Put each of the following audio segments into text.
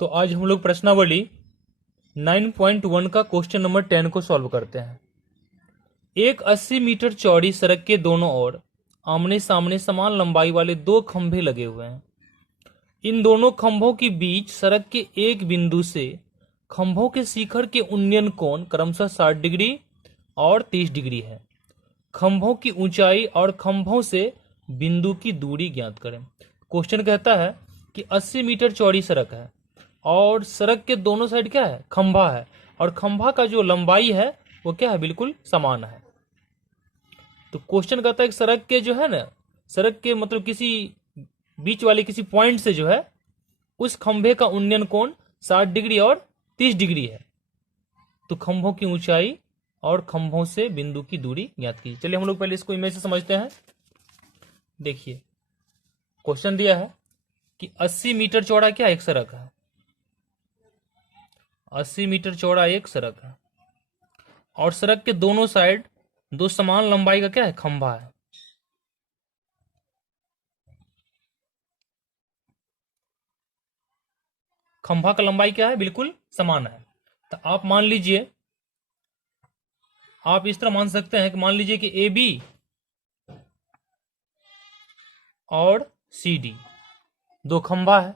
तो आज हम लोग प्रश्नावली 9.1 का क्वेश्चन नंबर 10 को सॉल्व करते हैं। एक 80 मीटर चौड़ी सड़क के दोनों ओर आमने सामने समान लंबाई वाले दो खंभे लगे हुए हैं। इन दोनों खंभों के बीच सड़क के एक बिंदु से खंभों के शिखर के उन्नयन कोण क्रमशः 60 डिग्री और 30 डिग्री है। खंभों की ऊंचाई और खंभों से बिंदु की दूरी ज्ञात करें। क्वेश्चन कहता है कि 80 मीटर चौड़ी सड़क है और सड़क के दोनों साइड क्या है, खंभा है, और खंभा का जो लंबाई है वो क्या है, बिल्कुल समान है। तो क्वेश्चन कहता है कि सड़क के जो है ना, सड़क के मतलब किसी बीच वाले किसी पॉइंट से जो है उस खंभे का उन्नयन कोण 60 डिग्री और 30 डिग्री है। तो खंभों की ऊंचाई और खंभों से बिंदु की दूरी ज्ञात कीजिए। चलिए हम लोग पहले इसको इमेज से समझते हैं। देखिए क्वेश्चन दिया है कि 80 मीटर चौड़ा क्या एक सड़क है, 80 मीटर चौड़ा एक सड़क है और सड़क के दोनों साइड दो समान लंबाई का क्या है, खंभा है। खंभा का लंबाई क्या है, बिल्कुल समान है। तो आप मान लीजिए, आप इस तरह मान सकते हैं कि मान लीजिए कि ए बी और सी डी दो खंभा है।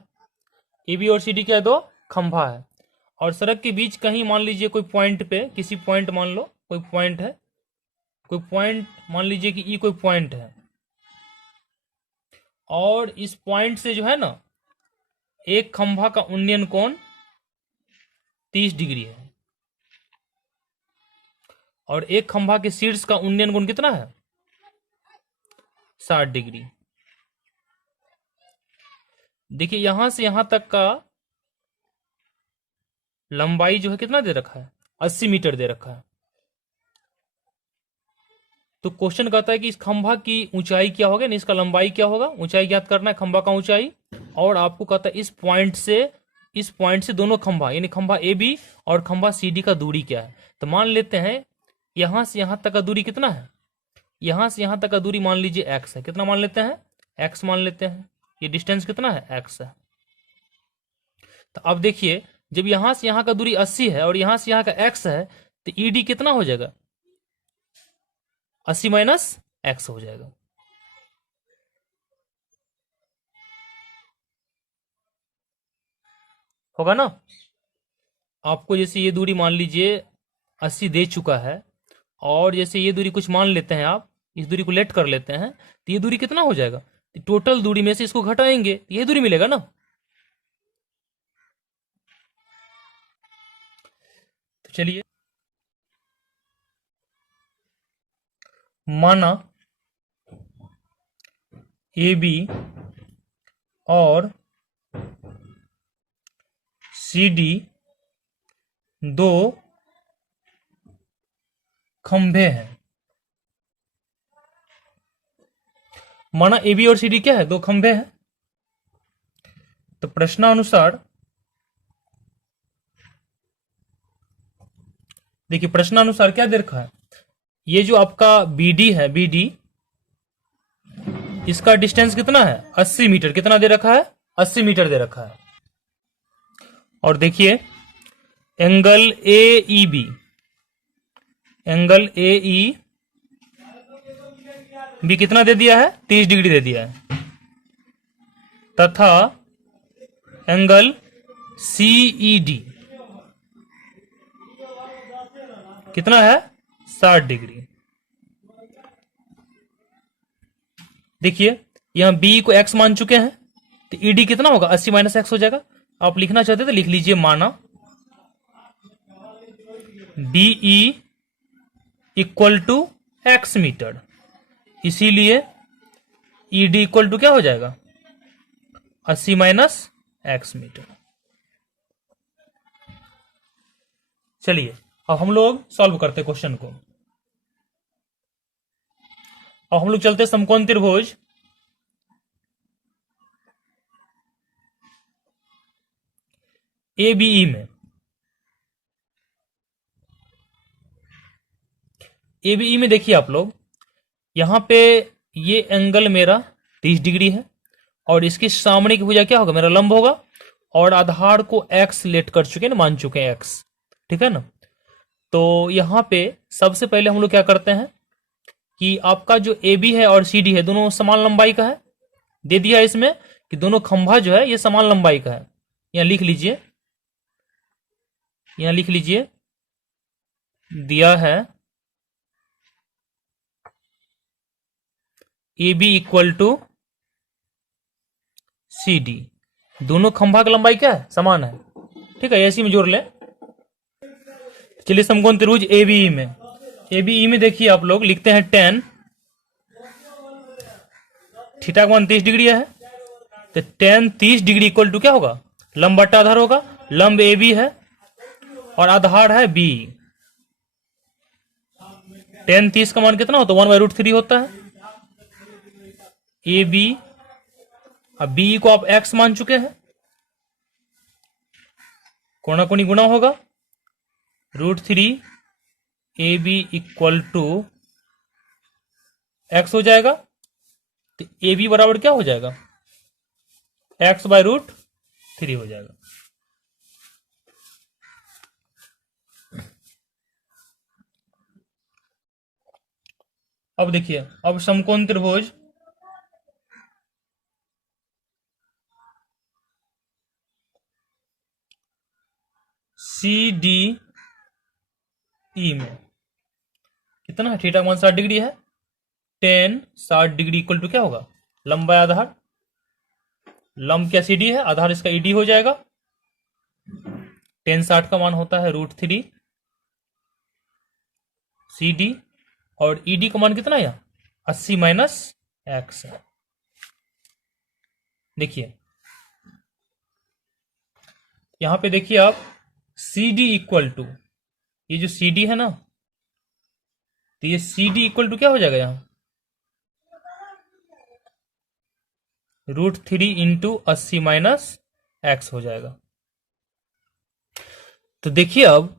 ए बी और सी डी क्या है, दो खंभा है। और सड़क के बीच कहीं मान लीजिए कोई पॉइंट पे, किसी पॉइंट मान लो कोई पॉइंट है, कोई पॉइंट मान लीजिए कि ई कोई पॉइंट है, और इस पॉइंट से जो है ना एक खंभा का उन्नयन कोण 30 डिग्री है और एक खंभा के शीर्ष का उन्नयन कोण कितना है, 60 डिग्री। देखिए यहां से यहां तक का लंबाई जो है कितना दे रखा है, 80 मीटर दे रखा है। तो क्वेश्चन कहता है कि इस खंभा की ऊंचाई क्या होगा, इसका लंबाई क्या होगा, ऊंचाई ज्ञात करना है, खंभा का ऊंचाई। और आपको कहता है इस पॉइंट से दोनों खंभा यानी खंभा ए बी और खंभा सी डी का दूरी क्या है। तो मान लेते हैं यहां से यहां तक का दूरी कितना है, यहां से यहां तक का दूरी मान लीजिए एक्स है। कितना मान लेते हैं, एक्स मान लेते हैं। ये डिस्टेंस कितना है, एक्स है। तो अब देखिए जब यहां से यहां का दूरी 80 है और यहां से यहां का एक्स है, तो ई डी कितना हो जाएगा, 80 माइनस एक्स हो जाएगा। होगा ना। आपको जैसे ये दूरी मान लीजिए 80 दे चुका है, और जैसे ये दूरी कुछ मान लेते हैं, आप इस दूरी को लेट कर लेते हैं, तो ये दूरी कितना हो जाएगा, तो टोटल दूरी में से इसको घटाएंगे तो ये दूरी मिलेगा ना। तो चलिए, माना ए बी और सी डी दो खंभे हैं। माना ए बी और सी डी क्या है, दो खंभे हैं। तो प्रश्नानुसार देखिए, प्रश्नानुसार क्या दे रखा है, ये जो आपका बी डी है, बी डी इसका डिस्टेंस कितना है, 80 मीटर। कितना दे रखा है, 80 मीटर दे रखा है। और देखिए angle A E B, angle A E B कितना दे दिया है, 30 डिग्री दे दिया है, तथा एंगल सी ई डी कितना है, 60 डिग्री। देखिए यहां बी को एक्स मान चुके हैं, तो ई डी कितना होगा, 80 माइनस एक्स हो जाएगा। आप लिखना चाहते तो लिख लीजिए, माना D E equal to x metre, इसीलिए ई डी इक्वल टू क्या हो जाएगा, 80 माइनस एक्स मीटर। चलिए अब हम लोग सॉल्व करते क्वेश्चन को। अब हम लोग चलते समकोण त्रिभुज ए बी ई में। ए बी ई में देखिए आप लोग, यहां पे ये एंगल मेरा 30 डिग्री है और इसके सामने की भुजा क्या होगा, मेरा लंब होगा, और आधार को x लेट कर चुके हैं ना, मान चुके हैं x, ठीक है ना। तो यहां पे सबसे पहले हम लोग क्या करते हैं कि आपका जो AB है और CD है दोनों समान लंबाई का है, दे दिया इसमें कि दोनों खंभा जो है ये समान लंबाई का है। यहां लिख लीजिए, यहां लिख लीजिए, दिया है AB इक्वल टू CD, दोनों खंभा की लंबाई क्या है, समान है, ठीक है, ऐसे में जोड़ लें। चलिए समकोण त्रिभुज ABE में, ABE में देखिए आप लोग लिखते हैं tan, थीटा का मान 30 डिग्री है, तो tan 30 डिग्री इक्वल टू क्या होगा, लंब बटा आधार होगा, लंब AB है और आधार है B। tan 30 का मान कितना होता है, 1/√3 होता है। AB, अब B को आप x मान चुके हैं, कोणा कोणी गुणा होगा, √3 AB इक्वल टू x हो जाएगा। तो AB बराबर क्या हो जाएगा, x/√3 हो जाएगा। अब देखिए, अब समकोण त्रिभुज CDE में कितना है, थीटा का मान 60 डिग्री है, tan 60 डिग्री इक्वल टू क्या होगा, लंबा आधार, लंब क्या CD है, आधार इसका ED हो जाएगा। tan 60 का मान होता है √3 CD और ED का मान कितना है, 80 माइनस x है। देखिए यहां पे देखिए आप CD इक्वल टू, ये जो CD है ना, तो ये CD इक्वल टू क्या हो जाएगा, यहां √3 इंटू 80 माइनस x हो जाएगा। तो देखिए अब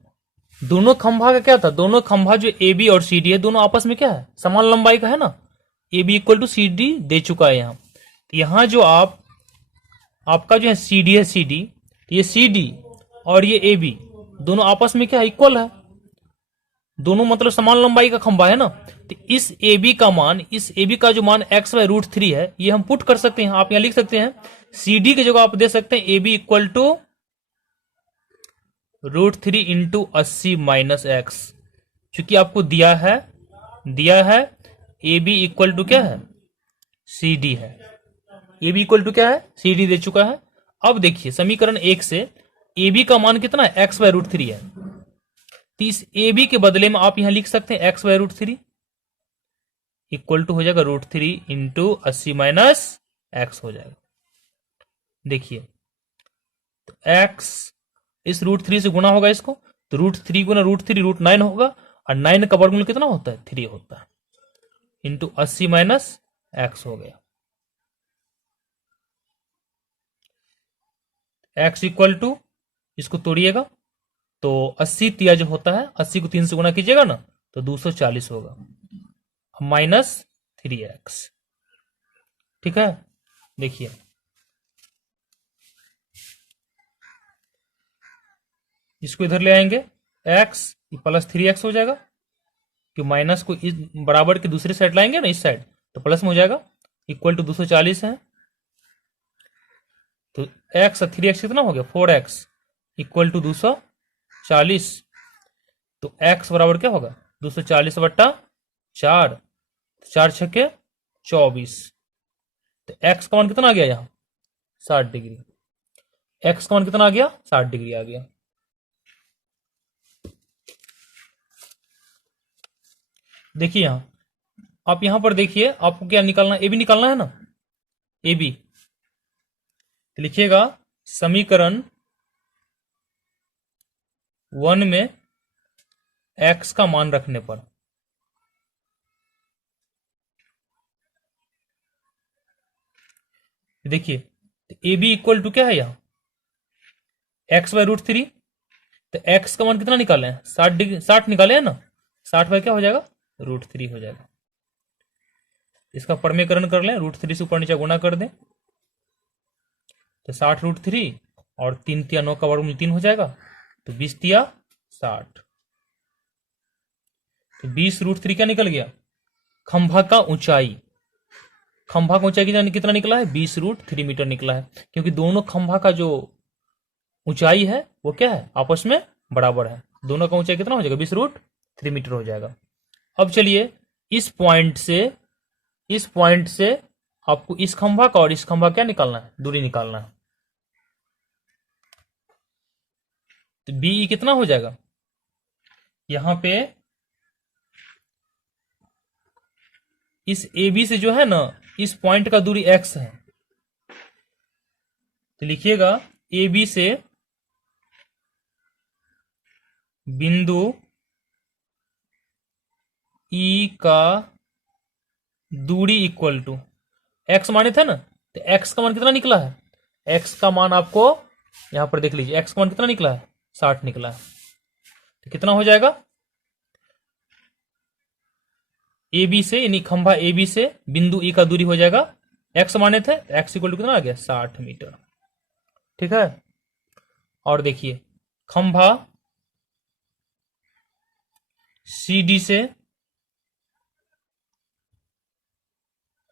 दोनों खंभा का क्या था, दोनों खंभा जो AB और CD है दोनों आपस में क्या है, समान लंबाई का है ना, AB इक्वल टू CD दे चुका है यहां। तो यहां जो आपका जो है CD है, CD, ये CD और ये AB दोनों आपस में क्या है, इक्वल है, दोनों मतलब समान लंबाई का खंभा है ना। तो इस AB का मान, इस AB का जो मान x/√3 है, ये हम पुट कर सकते हैं, आप यहां लिख सकते हैं CD की जगह आप दे सकते हैं AB equal to √3 into 80 minus x, क्योंकि आपको दिया है AB इक्वल टू क्या है, CD है, AB इक्वल टू क्या है, CD दे चुका है। अब देखिए समीकरण 1 से AB का मान कितना है, x/√3 है, तो इस AB के बदले में आप यहां लिख सकते हैं x/√3 इक्वल टू हो जाएगा √3 इंटू 80 माइनस x हो जाएगा। देखिए तो x इस √3 से गुणा होगा इसको, तो √3 गुना √3 √9 होगा, और 9 का वर्गमूल कितना होता है, 3 होता है, इंटू 80 माइनस x हो गया। x इक्वल टू, इसको तोड़िएगा तो 80 तिया जो होता है, 80 को 3 से गुणा कीजिएगा ना तो 240 होगा, माइनस 3x, ठीक है। देखिए इसको इधर ले आएंगे, x प्लस 3x हो जाएगा, कि माइनस को इस बराबर के दूसरी साइड लाएंगे ना, इस साइड, तो प्लस में हो जाएगा, इक्वल टू 240 है। तो x 3x कितना हो गया, 4x इक्वल टू 240, तो x बराबर क्या होगा, 240 बट्टा 4, 4 छक्के 24, तो x का मान कितना आ गया, यहां 60 डिग्री, x का मान कितना आ गया, 60 डिग्री आ गया। देखिए यहां, आप यहां पर देखिए आपको क्या निकालना है, AB निकालना है ना, AB, तो लिखिएगा समीकरण 1 में x का मान रखने पर, देखिए AB इक्वल टू क्या है, यहां x/√3, तो x का मान कितना निकाले हैं, 60 डिग्री, 60 निकाले हैं ना, 60 बाय क्या हो जाएगा, √3 हो जाएगा। इसका परमीकरण कर लें, √3 से ऊपर नीचे गुणा कर दें, तो 60 √3 और 3 तिया 9 का वर्गमूल 3 हो जाएगा, तो 20 तिया 60। तो 20√3 क्या निकल गया? खंभा का ऊंचाई। खंभा का ऊंचाई कितना निकला है? 20√3 मीटर निकला है, क्योंकि दोनों खंभा का जो ऊंचाई है वो क्या है? आपस में बराबर है। दोनों का ऊंचाई कितना हो जाएगा? 20√3 मीटर हो जाएगा। अब चलिए इस पॉइंट से आपको इस खंभा का और इस खंभा क्या निकालना है? दूरी निकालना है। तो BE कितना हो जाएगा? यहां पे इस AB से जो है ना, इस पॉइंट का दूरी x है, तो लिखिएगा AB से बिंदु E का दूरी इक्वल टू x माने थे ना, तो x का मान कितना निकला है? x का मान आपको यहां पर देख लीजिए, x का मान कितना निकला है? 60 निकला है। तो कितना हो जाएगा? AB से, यानी खंभा AB से बिंदु E का दूरी हो जाएगा, x माने थे, x इक्वल टू कितना आ गया? 60 मीटर। ठीक है। और देखिए खंभा CD से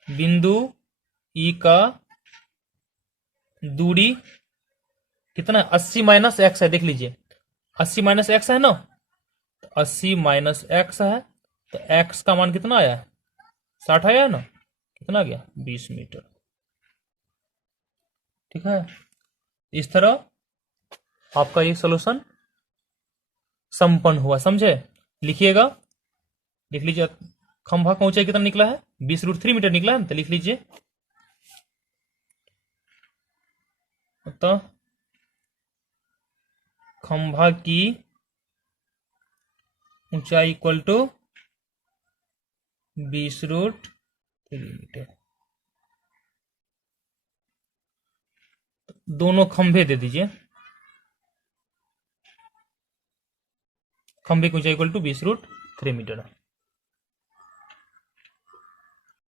बिंदु E का दूरी कितना है? 80 माइनस एक्स है। देख लीजिए 80 माइनस एक्स है ना, तो 80 माइनस एक्स है, तो एक्स का मान कितना आया है? 60 आया है ना, कितना आ गया? 20 मीटर। ठीक है। इस तरह आपका ये सॉल्यूशन संपन्न हुआ, समझे? लिखिएगा, लिख लीजिए खंभा का ऊंचाई कितना निकला है? 20√3 मीटर निकला है, तो लिख लीजिए तो खंभा की ऊंचाई इक्वल टू 20√3 मीटर। दोनों खंभे दे दीजिए, खंभे की ऊंचाई इक्वल टू 20√3 मीटर है।